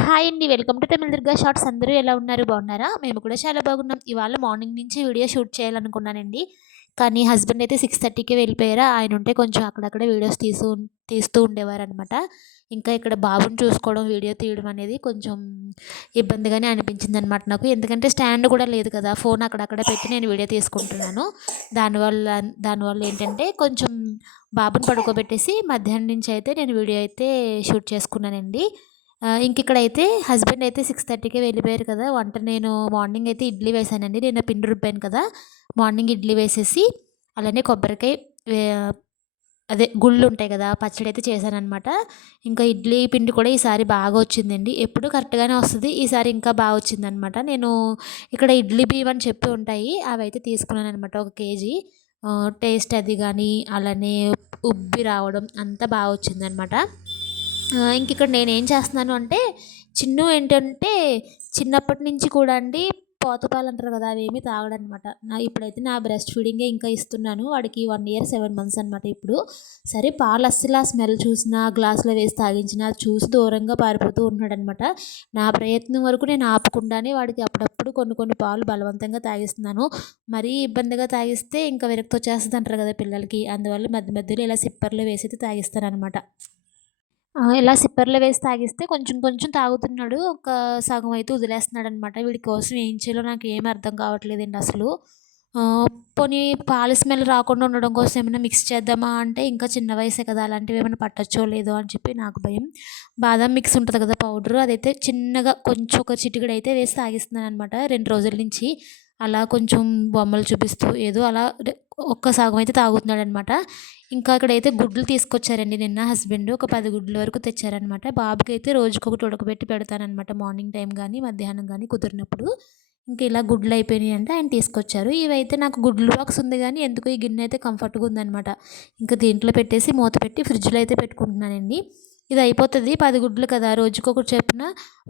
Hi అండి welcome to Tamil Durga shorts. అందరూ ఎలా ఉన్నారు? బాగున్నారా? మేము కూడా చాలా బాగున్నాం. ఇవాళ మార్నింగ్ నుంచి వీడియో షూట్ చేయాలనుకున్నానండి. కానీ హస్బెండ్ అయితే సిక్స్ థర్టీకి వెళ్ళిపోయారా. ఆయన ఉంటే కొంచెం అక్కడక్కడ వీడియోస్ తీస్తూ తీస్తూ ఉండేవారు అనమాట ఇంకా ఇక్కడ బాబుని చూసుకోవడం వీడియో తీయడం అనేది కొంచెం ఇబ్బందిగానే అనిపించింది అనమాట నాకు. ఎందుకంటే స్టాండ్ కూడా లేదు కదా. ఫోన్ అక్కడక్కడ పెట్టి నేను వీడియో తీసుకుంటున్నాను. దానివల్ల దానివల్ల ఏంటంటే కొంచెం బాబుని పడుకోబెట్టేసి మధ్యాహ్నం నుంచి అయితే నేను వీడియో అయితే షూట్ చేసుకున్నానండి. ఇంక ఇక్కడైతే హస్బెండ్ అయితే సిక్స్ థర్టీకే వెళ్ళిపోయారు కదా. వంట నేను మార్నింగ్ అయితే ఇడ్లీ వేసానండి. నేను పిండి రుబ్బాను కదా. మార్నింగ్ ఇడ్లీ వేసేసి అలానే కొబ్బరికాయ అదే గుళ్ళు ఉంటాయి కదా పచ్చడి అయితే చేశానమాట ఇంకా ఇడ్లీ పిండి కూడా ఈసారి బాగా వచ్చిందండి. ఎప్పుడు కరెక్ట్గానే వస్తుంది ఈసారి ఇంకా బాగా వచ్చిందనమాట నేను ఇక్కడ ఇడ్లీ బియ్యం అని చెప్పి ఉంటాయి అవి అయితే తీసుకున్నాను అనమాట ఒక కేజీ. టేస్ట్ అది కానీ అలానే ఉబ్బి రావడం అంతా బాగా వచ్చిందనమాట ఇంక ఇక్కడ నేను ఏం చేస్తున్నాను అంటే చిన్ను ఏంటంటే చిన్నప్పటి నుంచి కూడా అండి పోతపాలు అంటారు కదా అవేమి తాగడనమాట. నా ఇప్పుడైతే నా బ్రెస్ట్ ఫీడింగే ఇంకా ఇస్తున్నాను. వాడికి వన్ ఇయర్ సెవెన్ మంత్స్ అనమాట ఇప్పుడు. సరే పాలు అస్సలు ఆ స్మెల్ చూసినా గ్లాసులో వేసి తాగించిన చూసి దూరంగా పారిపోతూ ఉన్నాడనమాట. నా ప్రయత్నం వరకు నేను ఆపకుండానే వాడికి అప్పుడప్పుడు కొన్ని కొన్ని పాలు బలవంతంగా తాగిస్తున్నాను. మరీ ఇబ్బందిగా తాగిస్తే ఇంకా విరక్తి వచ్చేస్తుంది అంటారు కదా పిల్లలకి. అందువల్ల మధ్య మధ్యలో ఇలా సిప్పర్లో వేసి అయితే తాగిస్తాను అనమాట ఇలా సిప్పర్లో వేసి తాగిస్తే కొంచెం కొంచెం తాగుతున్నాడు. ఒక సగం అయితే వదిలేస్తున్నాడు అనమాట వీడి కోసం ఏం చేయాలో నాకు ఏం అర్థం కావట్లేదండి అసలు. పోనీ పాలు స్మెల్ రాకుండా ఉండడం కోసం ఏమైనా మిక్స్ చేద్దామా అంటే ఇంకా చిన్న వయసే కదా అలాంటివి ఏమైనా పట్టచ్చో లేదో అని చెప్పి నాకు భయం. బాదం మిక్స్ ఉంటుంది కదా పౌడర్ అదైతే చిన్నగా కొంచెం ఒక చిటికడైతే అయితే వేసి తాగిస్తున్నాను అనమాట రెండు రోజుల నుంచి అలా కొంచెం బొమ్మలు చూపిస్తూ ఏదో అలా ఒక్క సాగం అయితే తాగుతున్నాడు అనమాట ఇంకా అక్కడైతే గుడ్లు తీసుకొచ్చారండి నిన్న హస్బెండ్. ఒక పది గుడ్ల వరకు తెచ్చారనమాట. బాబుకి అయితే రోజుకొకటి ఉడకబెట్టి పెడతానమాట మార్నింగ్ టైం కానీ మధ్యాహ్నం కానీ కుదిరినప్పుడు. ఇంకా ఇలా గుడ్లు అయిపోయినాయి అంటే ఆయన తీసుకొచ్చారు. ఇవైతే నాకు గుడ్లు బాక్స్ ఉంది కానీ ఎందుకు ఈ గిన్నె అయితే కంఫర్ట్గా ఉందనమాట. ఇంకా దీంట్లో పెట్టేసి మూత పెట్టి ఫ్రిడ్జ్లో అయితే పెట్టుకుంటున్నానండి. ఇది అయిపోతుంది. పది గుడ్లు కదా రోజుకొకటి చెప్పిన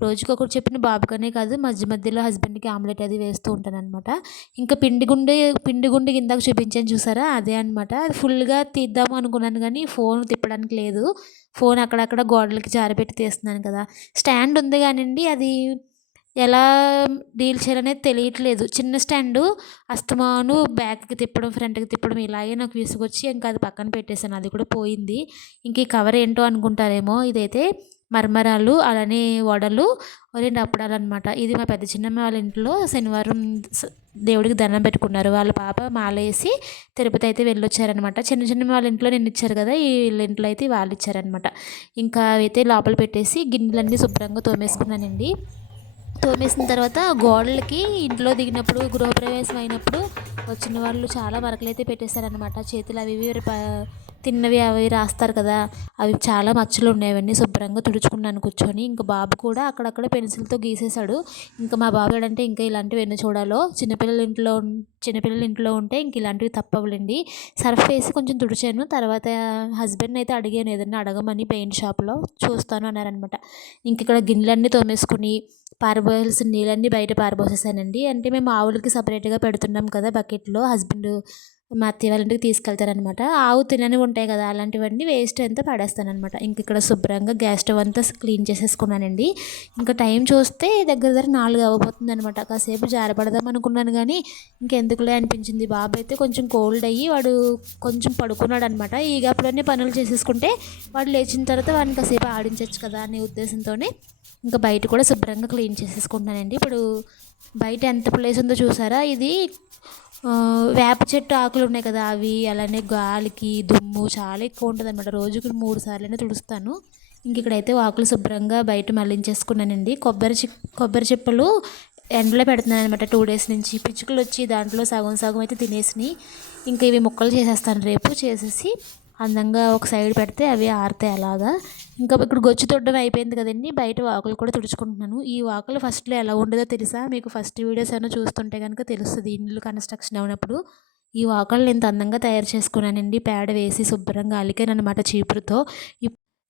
రోజుకొకటి చెప్పిన బాబుకనే కాదు మధ్య మధ్యలో హస్బెండ్కి ఆమ్లెట్ అది వేస్తూ ఉంటాను అనమాట ఇంకా పిండి గుండె పిండి గుండె ఇందాక చూపించాను చూసారా? అదే అనమాట అది ఫుల్గా తీద్దాము అనుకున్నాను కానీ ఫోన్ తిప్పడానికి లేదు. ఫోన్ అక్కడక్కడ గోడలకి జారబెట్టి తీస్తున్నాను కదా. స్టాండ్ ఉంది కానివ్వండి అది ఎలా డీల్ చేయాలనేది తెలియట్లేదు. చిన్న స్టాండు అస్తమాను బ్యాక్కి తిప్పడం ఫ్రంట్కి తిప్పడం ఇలాగే నాకు విసుగొచ్చి ఇంకా అది పక్కన పెట్టేశాను. అది కూడా పోయింది. ఇంక ఈ కవర్ ఏంటో అనుకుంటారేమో ఇదైతే మర్మరాలు అలానే వడలు రెండు అప్పడాలు అనమాట ఇది మా పెద్ద చిన్నమ్మ వాళ్ళ ఇంట్లో శనివారం దేవుడికి దండం పెట్టుకున్నారు. వాళ్ళ పాప మాల వేసి తిరుపతి అయితే వెళ్ళొచ్చారనమాట చిన్న చిన్న వాళ్ళ ఇంట్లో నేను ఇచ్చారు కదా ఈ ఇంట్లో అయితే వాళ్ళు ఇచ్చారనమాట ఇంకా అయితే లోపల పెట్టేసి గిన్నెలన్నీ శుభ్రంగా తోమేసుకున్నానండి. తోమేసిన తర్వాత గోడలకి ఇంట్లో దిగినప్పుడు గృహప్రవేశం అయినప్పుడు వచ్చిన వాళ్ళు చాలా మరకలు అయితే పెట్టేశారనమాట చేతులు అవి ఇవి తిన్నవి అవి రాస్తారు కదా అవి చాలా మచ్చలు ఉన్నాయి అవన్నీ శుభ్రంగా తుడుచుకున్నాను కూర్చొని. ఇంకా బాబు కూడా అక్కడక్కడ పెన్సిల్తో గీసేశాడు. ఇంకా మా బాబు అంటే ఇంకా ఇలాంటివి ఎన్ని చూడాలో. చిన్నపిల్లల ఇంట్లో చిన్నపిల్లల ఇంట్లో ఉంటే ఇంక ఇలాంటివి తప్పవులేండి. సర్ఫ్ వేసి కొంచెం తుడిచాను. తర్వాత హస్బెండ్ అయితే అడిగాను ఏదన్నా అడగమని పెయింట్ షాప్లో చూస్తాను అన్నారనమాట. ఇంక ఇక్కడ గిన్నెలన్నీ తోమేసుకుని పారబోయాల్సిన నీళ్ళన్నీ బయట పారబోసేసానండి. అంటే మేము ఆవులకి సపరేట్గా పెడుతున్నాం కదా బకెట్లో. హస్బెండ్ మా అత్తయ్య వాళ్ళ ఇంటికి తీసుకెళ్తారనమాట ఆవు తినని ఉంటాయి కదా అలాంటివన్నీ వేస్ట్ అంతా పడేస్తానమాట ఇంక ఇక్కడ శుభ్రంగా గ్యాస్ స్టవ్ అంతా క్లీన్ చేసేసుకున్నానండి. ఇంకా టైం చూస్తే దగ్గర దగ్గర నాలుగు అవ్వబోతుంది అనమాట కాసేపు జారపడదాం అనుకున్నాను కానీ ఇంకెందుకులే అనిపించింది. బాబు అయితే కొంచెం కోల్డ్ అయ్యి వాడు కొంచెం పడుకున్నాడు అనమాట ఈ గప్పులన్నీ పనులు చేసేసుకుంటే వాడు లేచిన తర్వాత వాడిని కాసేపు ఆడించవచ్చు కదా అనే ఉద్దేశంతోనే ఇంకా బయట కూడా శుభ్రంగా క్లీన్ చేసేసుకుంటానండి ఇప్పుడు బయట ఎంత ప్లేస్ ఉందో చూసారా? ఇది వేప చెట్టు ఆకులు ఉన్నాయి కదా అవి అలానే గాలికి దుమ్ము చాలా ఎక్కువ ఉంటుంది అనమాట రోజుకి మూడు అయినా తుడుస్తాను. ఇంక ఇక్కడైతే ఆకులు శుభ్రంగా బయట మళ్ళించేసుకున్నానండి. కొబ్బరి చి కొబ్బరి చిప్పలు ఎండలో పెడుతున్నాను అనమాట టూ డేస్ నుంచి. పిచ్చుకలు వచ్చి దాంట్లో సగం సగం అయితే తినేసినాయి. ఇంకా ఇవి ముక్కలు చేసేస్తాను రేపు. చేసేసి అందంగా ఒక సైడ్ పెడితే అవి ఆరుతాయి అలాగా. ఇంకా ఇక్కడ గొచ్చు తొడ్డం అయిపోయింది కదండి బయట వాకులు కూడా తుడుచుకుంటున్నాను. ఈ వాకులు ఫస్ట్లో ఎలా ఉండదో తెలుసా? మీకు ఫస్ట్ వీడియోస్ అయినా చూస్తుంటే కనుక తెలుస్తుంది. ఇండ్లు కన్స్ట్రక్షన్ అయినప్పుడు ఈ వాకలు నేను అందంగా తయారు చేసుకున్నానండి. పేడ వేసి శుభ్రంగా అలికాను అనమాట చీపురుతో.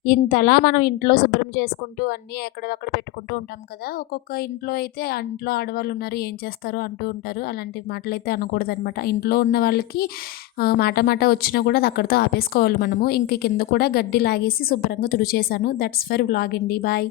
ఇంతలా మనం ఇంట్లో శుభ్రం చేసుకుంటూ అన్నీ ఎక్కడక్కడ పెట్టుకుంటూ ఉంటాం కదా ఒక్కొక్క ఇంట్లో అయితే ఇంట్లో ఆడవాళ్ళు ఉన్నారు ఏం చేస్తారు అంటూ ఉంటారు. అలాంటి మాటలు అయితే అనకూడదు అనమాట ఇంట్లో ఉన్న వాళ్ళకి మాట మాట వచ్చినా కూడా అది అక్కడితో ఆపేసుకోవాలి మనము. ఇంక కింద కూడా గడ్డి లాగేసి శుభ్రంగా తుడిచేశాను. దట్స్ ఫర్ వ్లాగ్ అండి బాయ్